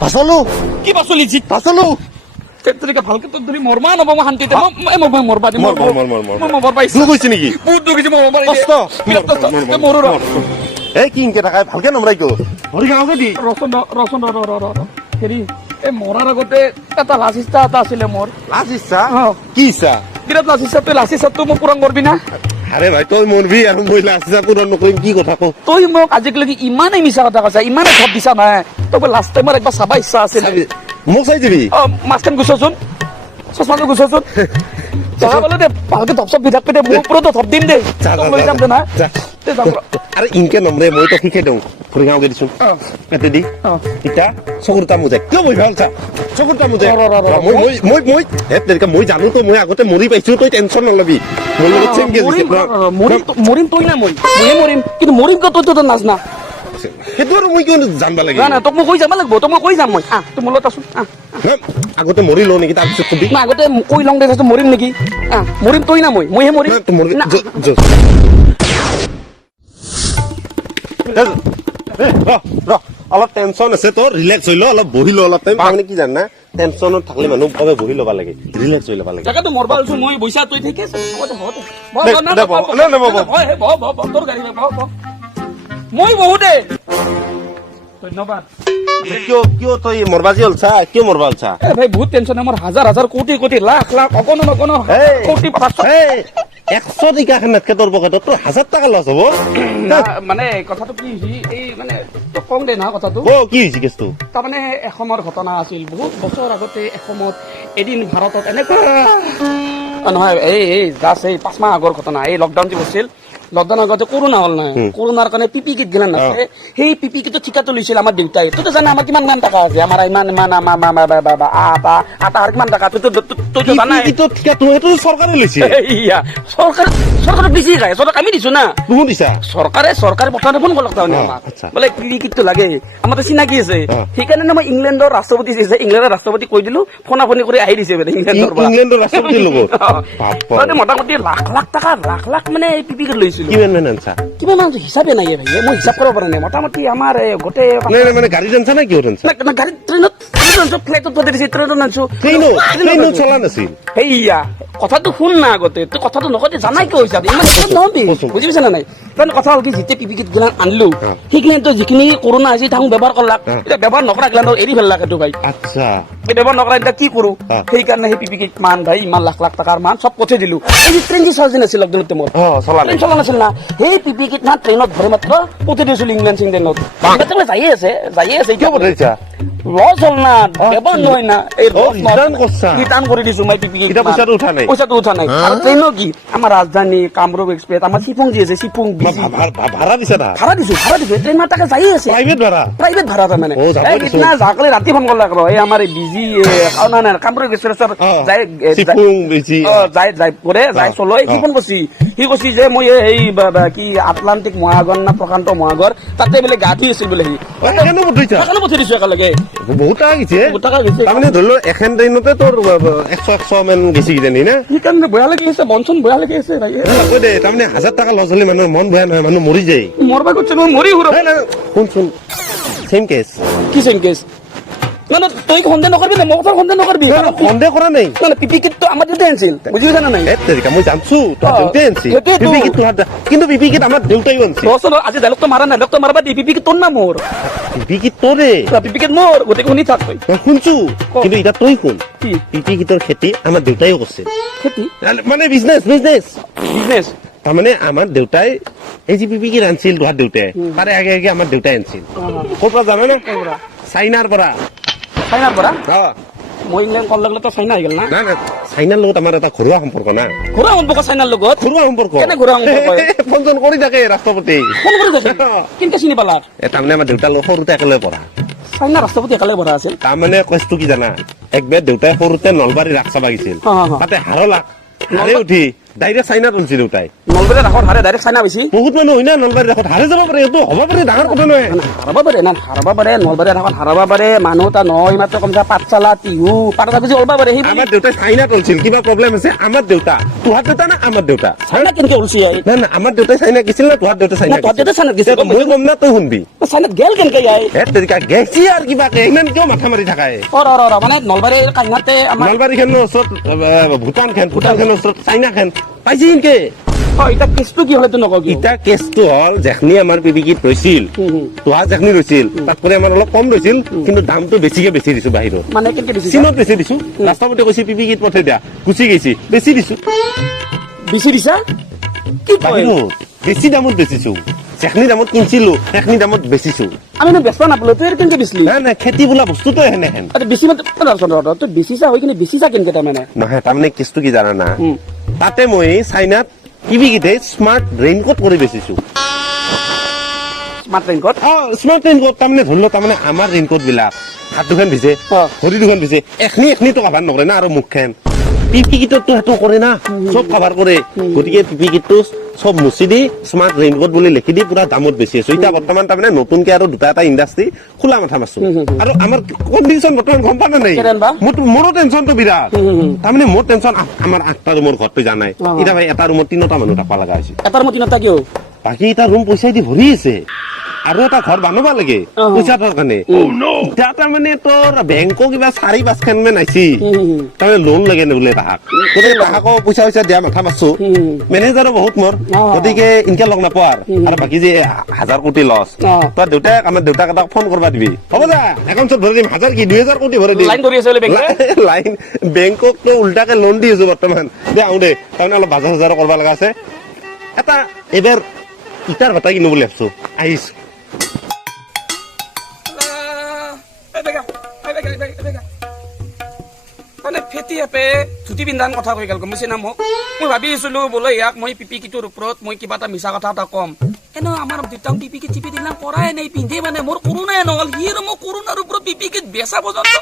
পাছলো কি পাচলি জিত পাছলো তেতৰিকা ভালকে তো ধৰি মৰমা নব মই শান্তিতে মই মৰবা দিম মৰ মই পাইছো দুখ হৈছে নেকি বহুত দুখিছে মই মৰবা কষ্ট মৰো এই কি ইনকে থাকাই ভালকে নমৰাইতো হৰি গাঁৱকে দি ৰচন হেৰি এই মৰাৰ আগতে এটা লাজ ইচ্ছা এটা আছিলে মোৰ লাজ ইচ্ছা কি ইচ্ছা বিৰাট লাজ ইচ্ছা তই লাজ ইচ্ছাটো মোক পূৰণ কৰবি না আৰে ভাই তই মৰবি আৰু মই লাজ ইচ্ছা পূৰণ নকৰিম কি কথা কওঁ তই মোক আজিলৈকে ইমানেই মিছা কথা কৈছা ইমানেই ধপ দিছা নাই তই লাষ্ট টাইমৰ একবাৰ চাবা ইচ্ছা আছিল মোক চাই দিবি মাছখন গুচোচোন চশমাটো গুচোচোন চাবা বোলে দে ভালকে ধপ চপ দি থাকবি দে মোক পুরো ধপ দিম দে লৈ যাম দে না আরে ইনকে নমৰে মই তো শিকাই দিওঁ ভৰি গাঁৱকে দিছোন এতে দি ইটা চকুৰটা মুজাই কিয় বহি ভাল চা চকুৰটা মুজাই মই জানো তো মই আগতে মৰি পাইছো তই টেনচন নলবি মোৰ লগত চেম গেল মৰিম তই না মই মৰিম কিন্তু মৰিম ক তই তো নাজনা সেইটো আৰু মই কিয় জানবা লাগে না তোক মই কৈ যাব লাগিব তোক মই কৈ যাম মই তুই মোৰ লগত আছোন আগতে মৰি লওঁ নেকি তাৰপিছত কবি না আগতে কৈ লওঁ দে মৰিম নেকি মৰিম তই না মইহে মৰিম অলপ টেনচন আছে তোৰ ৰিলেক্স হৈ ল অলপ বহি ল অলপ টাইম মানে কি জানা টেনচনত থাকিলে মানুহ কবে বহি ল'ব লাগে ৰিলেক্স হৈ ল'ব লাগে তাকে তো মৰবা আছো মই বৈছা তই ঠিকে আছে তোৰ গাড়ী মই বহু দে ধন্যবাদ কিয় তই মৰবাজি হলছা কিয় মৰবা হলছা ভাই বহুত টেনচন আমার হাজার হাজার কোটি কোটি লাখ লাখ অগণন অগণন কোটি 100 টিকা খানাতকে তোর পকেটত তোর 1000 টাকা লস হব মানে কথাটো কি হৈছে এই মানে তো কম দে না কথাটো কি হৈছে কেছটো তাৰ মানে এসময়ৰ ঘটনা আছিল বহুত বছৰ আগতে এসময়ত এদিন ভাৰতত এনেকুৱা নহয় এই জাষ্ট এই 5 মাহ আগৰ ঘটনা এই লকডাউন যে হৈছিল লকডাউনৰ আগতে কৰোণা হ'ল নাই কৰোণাৰ কাৰণে পিপি কিট গেলা নাছে সেই পিপি কিটৰ ঠিকাটো লৈছিল আমাৰ দেউতাই তইতো জানা আমাৰ কিমান টকা আছে আমাৰ ইমান আটা কিমান টকা তইতো জানা কিটৰ ঠিকাটো সেইটো চৰকাৰে লৈছে চৰকাৰে বেছি খায় চৰকাৰে আমি দিছো না তুমি দিছা চৰকাৰে পঠাতে ফোন কৰক তাৰমানে আমাক বোলে পিপি কিটটো লাগে আমাৰ তো চিনাকি আছে সেইকাৰণে মই ইংলেণ্ডৰ ৰাষ্ট্ৰপতি আছে ইংলেণ্ডৰ ৰাষ্ট্ৰপতি কৈ দিলো ফোনা ফোনি কৰি আহি দিছে ইংলেণ্ডৰ ৰাষ্ট্ৰপতিৰ লগত মোটামুটি লাখ লাখ টকা লাখ লাখ মানে পিপি কিট লৈছিল কিমান মান আনছা কিমান মান হিচাপে নাই ভাই মই হিচাপ কৰিব পৰা নাই মোটামুটি আমাৰ গোটেই মানে গাড়ী আনছা না কি আনছা না গাড়ী ট্ৰেইনত ফ্লাইটত গৈ দিছে ট্ৰেইনত আনছো ট্ৰেইনত চলা নাছিল সেইয়া কথাটো শুন না আগতে তুই কথাটো নকতে জানাই কি হৈছে ইমান নহবি বুজি পাইছা নাই কাৰণ কথা হ'ল কি যেতিয়া পিপি কিট গিলান আনলো সেইখিনি তো যিখিনি কৰোণা হৈছে তাহোঁ ব্যৱহাৰ কৰলাক এতিয়া ব্যৱহাৰ নকৰা গিলান এৰি ফেললাক এইটো ভাই আচ্ছা এই ব্যৱহাৰ নকৰা এতিয়া কি কৰো সেইকাৰণে সেই পিপি কিট মান ভাই ইমান লাখ লাখ টকাৰ মান চব পঠাই দিলো এই ট্ৰেইন যে চলি নাছিল লকডাউনতে মোৰ চলা নাছিল না সেই পিপি কিট না ট্ৰেইনত ভৰে মাত্ৰ পঠাই দিছিলো ইংলেণ্ড চিংলেণ্ডত যায়ে আছে কিয় পঠাইছা লছ হল না ব্যৱহাৰ নহয় না এই ৰিটাৰ্ণ কৰি দিছো মই পিপি কিট পইচাটো উঠা নাই আৰু ট্ৰেইনো কি আমাৰ ৰাজধানী কামৰূপ এক্সপ্ৰেছ আমাৰ চিপুং যি আছে চিপুং ভাড়া দিছা ভাড়া দিছো ট্ৰেইন মাতাকে যাই আছে প্ৰাইভেট ভাড়া তাৰমানে সিদিনা যাকলে ৰাতি ফোন কৰলাক এই আমাৰ বিজি কামৰূপ এক্সপ্ৰেছৰ যাই পৰে যাই চলয় সি ফোন কৰিছি সি কৈছি যে মই এই কি আটলান্টিক মহাসাগৰ না প্ৰশান্ত মহাসাগৰ তাতে বোলে গা ধুই আছিল বোলে সি সেইকাৰণে পঠাই দিছো একেলগে বহুত টাকা গেছে তাৰমানে ধৰি লও এখন ট্ৰেইনতে তোৰ 100 মান গেছি কিজানি না সেইকাৰণে বেয়া লাগি আছে মনচোন বেয়া লাগি আছে দে তাৰমানে 1000 টাকা লছ হলে মানুহৰ মন বেয়া নহয় মানুহ মৰি যায় মৰবা গৈছে মই মৰি হুৰ শুন চেম কেছ কি চেম কেছ মানে তই সন্দেহ নকৰবি না মোক সন্দেহ নকৰবি সন্দেহ কৰা নাই মানে পিপি কিটটো আমাৰ দেউতাই আনিছিল বুজি জানা নাই মই জানছো তোৰ দেউতাই আনিছিল পিপি কিট কিন্তু পিপি কিট আমাৰ দেউতাই আনিছিল আজি ডাইলগটো মাৰা নাই ডাইলগটো মাৰবা দি পিপি কিট তোৰ না মোৰ পিপি কিট তোৰে পিপি কিট মোৰ গোটেই শুনি থাক তই শুনছো কিন্তু এটা তই শুন পিপি কিটৰ খেতি আমাৰ দেউতাই কৰিছিল খেতি মানে বিজনেছ তাৰমানে আমাৰ দেউতাই এই যে পিপি কিট আনিছিল তোহাৰ দেউতাই তাৰে আগে আগে আমাৰ দেউতাই আনিছিল ক'ৰ পৰা জানা না চাইনাৰ পৰা মই ইংলেণ্ড কল লাগিলে তো চাইনা হৈ গেল না চাইনাৰ লগত আমাৰ এটা ঘৰুৱা সম্পৰ্ক না চাইনাৰ লগত ঘৰুৱা সম্পৰ্ক ফোন কৰি থাকে ৰাষ্ট্ৰপতি কেনেকে চিনি পালা তাৰমানে আমাৰ দেউতাৰ লগত সৰুতে একেলগে পঢ়া চাইনা ৰাষ্ট্ৰপতি একেলগে পঢ়া আছিল তাৰমানে কেছটো কি জানা একবাৰ দেউতাই সৰুতে নলবাৰী ৰাস চাবা গৈছিল তাতে হাৰলাক হাৰে উঠি ডাইৰেক্ট চাইনাত ওলছি দেউতাই নলবাৰী ৰাসত হাৰে ডাইৰেক্ট চাইনা বেছি বহুত মানুহ হয় না নলবাৰীৰ ৰাসত হাৰে যাব পাৰে এইটো হ'ব পাৰে ডাঙৰ কথা নহয় হাৰাব পাৰে না হাৰাব পাৰে নলবাৰী ৰাসত হাৰাব পাৰে মানুহ এটা নহয় মাত্ৰ কমচা পাঠশালা টিহু পাতা বুজি ওলবা পাৰে সেই আমাৰ দেউতাই চাইনাত ওলছিল কিবা প্ৰব্লেম আছে আমাৰ দেউতা তোহাৰ দেউতা না আমাৰ দেউতা চাইনা কেনেকে ওলছি না না আমাৰ দেউতাই চাইনা গৈছিল না তোহাৰ দেউতা চাইনা তোহাৰ দেউতা চাইনাত গৈছিল, মই গম না তই শুনবি চাইনাত গেল কেনেকে আই তেৰিকা গেছি আৰু কিবাকে ইমান কিয় মাথা মাৰি থাকায় মানে নলবাৰীৰ কাহিনাতে আমাৰ নলবাৰী খেনৰ ওচৰত ভূটান খেনৰ ওচৰত চাইনা খেন পাইছি ইনকে এতিয়া কেছটো কি হ'লে নকওঁ কি ইটা কেছটো হ'ল যেখনি আমাৰ পিপিকিত ৰৈছিল তোহাৰ যেখনি ৰৈছিল তাতকৈ আমাৰ অলপ কম ৰৈছিল কিন্তু দামটো বেছিকে বেছি দিছো বাহিৰত মানে কেনেকে দিছে চীনত বেছি দিছো ৰাষ্ট্ৰপতি কৈছে পিপিকিত পঠাই দিয়া গুচি গৈছি বেছি দিছো বেছি দিছা কি কয় বাহিৰত বেছি দামত বেচিছো যেখনি দামত কিনছিলো সেইখিনি দামত বেচিছো আমি ব্যস্ত নাপালো তই কেনেকে বেচলি নাই নাই খেতি বোলা বস্তুটো সেনেহেন বেছি তই বেচিছা হৈ কিনে বেচিছা কেনেকে তাৰমানে নহয় তাৰমানে কেছটো কি জানা না তাতে মই চাইনাত পিপিকিতে স্মাৰ্ট ৰেইনকোট কৰি বেচিছো স্মাৰ্ট ৰেইনকোট স্মাৰ্ট ৰেইনকোট তাৰমানে ধৰি লও তাৰমানে আমাৰ ৰেইনকোট বিলাক হাত দুখন ভিজে ভৰি দুখন ভিজে এখনি কাভাৰ নকৰে না আৰু মুখখন পিপিকিটতো সেইটো কৰে না চব কাভাৰ কৰে গতিকে পিপিকিটটো চব মুচি দি স্মাৰ্ট ৰেইনকোট বুলি লিখি দি পুৰা দামত বেচি আছো এতিয়া বৰ্তমান তাৰমানে নতুনকে আৰু দুটা এটা ইণ্ডাষ্ট্ৰী খোলা মাথা মাৰছো আৰু আমাৰ কণ্ডিশ্যন বৰ্তমান গম পোৱা নাই মোৰো টেনশ্যনটো বিৰাট তাৰমানে মোৰ টেনশ্যন আমাৰ 8টা ৰুমৰ ঘৰটো জানাই এতিয়া ভাই এটা ৰুমত 3টা মানুহ থাকবা লগা হৈছে এটা ৰুমত 3টা কিয় বাকী এটা ৰুম পইচা দি ভৰি আছে আৰু এটা ঘৰ বানাব লাগে পইচাটোৰ কাৰণে এতিয়া তাৰমানে তোৰ বেংকো কিবা 4-5 খান মান আহিছি তাৰমানে লোন লাগে বোলে তাহাক গতিকে তাহাকো পইচা দিয়া মাথা মাৰছো মেনেজাৰো বহুত মোৰ গতিকে ইনকে লগ নাপাওঁ আৰু বাকী যে 1000 কোটি লছ তই দেউতাক আমাৰ দেউতাক এটা ফোন কৰবা দিবি হ'ব যা একাউণ্টত ভৰাই দিম 1000 কি 2000 কোটি ভৰাই দিম লাইন ধৰি আছে বেংকে লাইন বেংকক তো উল্টাকে লোন দি আছো বৰ্তমান দে আহো দে তাৰমানে অলপ বাজাৰ হাজাৰ কৰবা লগা আছে এটা এবাৰ ইটাৰ ভাতা কিনো বুলি ভাবছো আহিছো মানে ফেটি হেপে ধুতি পিন্ধান কথা কৈ গেল গম পাইছে না মোক মই ভাবি আছিলো বোলে ইয়াক মই পিপিকিটোৰ ওপৰত মই কিবা এটা মিছা কথা এটা কম এনেও আমাৰ দেউতাক পিপিকি চিপি দিলাম কৰাই নাই পিন্ধে মানে মোৰ কৰোণাই নহ'ল সি আৰু মই কৰোণাৰ ওপৰত পিপিকিত বেচা পৰ্যন্ত